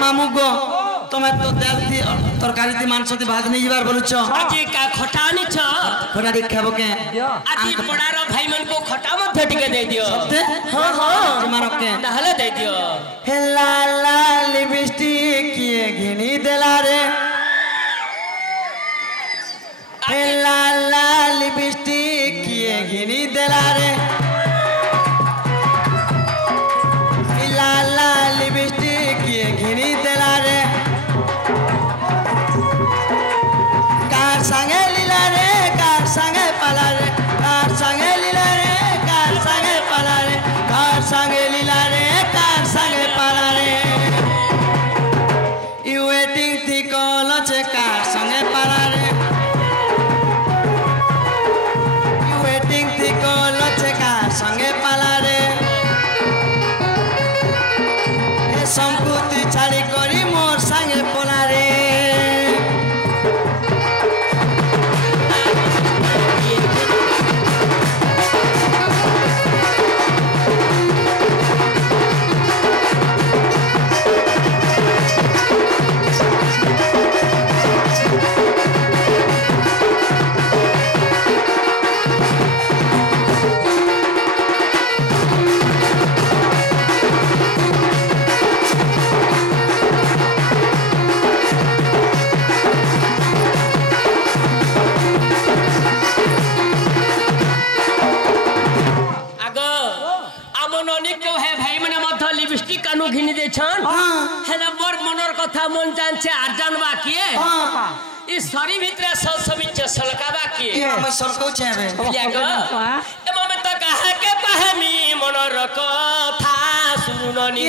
मामू गो तुम्हें तो तेल थी तरकारी थी मांस थी भात नहीं जीवार बोलुच आज का खटा आनी छ खटा दी खाबो के आज पड़ार भाई मन को खटा मत टिके दे दियो हां हां मानो के ताहले दे दियो हे लाला लिपस्टिक किए घिनी देला रे हे लाला लिपस्टिक किए घिनी देला रे हे लाला लिपस्टिक किए घिनी देला रे कार संगे लीला रे कार संगे पाला रे कार संगे लीला रे कार संगे पाला रे कार संगे लीला रे कार संगे पाला रे यू वेटिंग थी कॉल चे कार संगे पाला रे यू वेटिंग थी कॉल चे कार संगे पाला रे ए संकुति छाड़ी करी मोर संगे पोला रे घिनी दे छन हेला मोर मनर कथा मन जानछे आर जानबा किए ई सरी भितरे सलसबिच सलकाबा किए हम सरको छेबे जागो एमा में त कहा के पहमी मनर कथा सुननी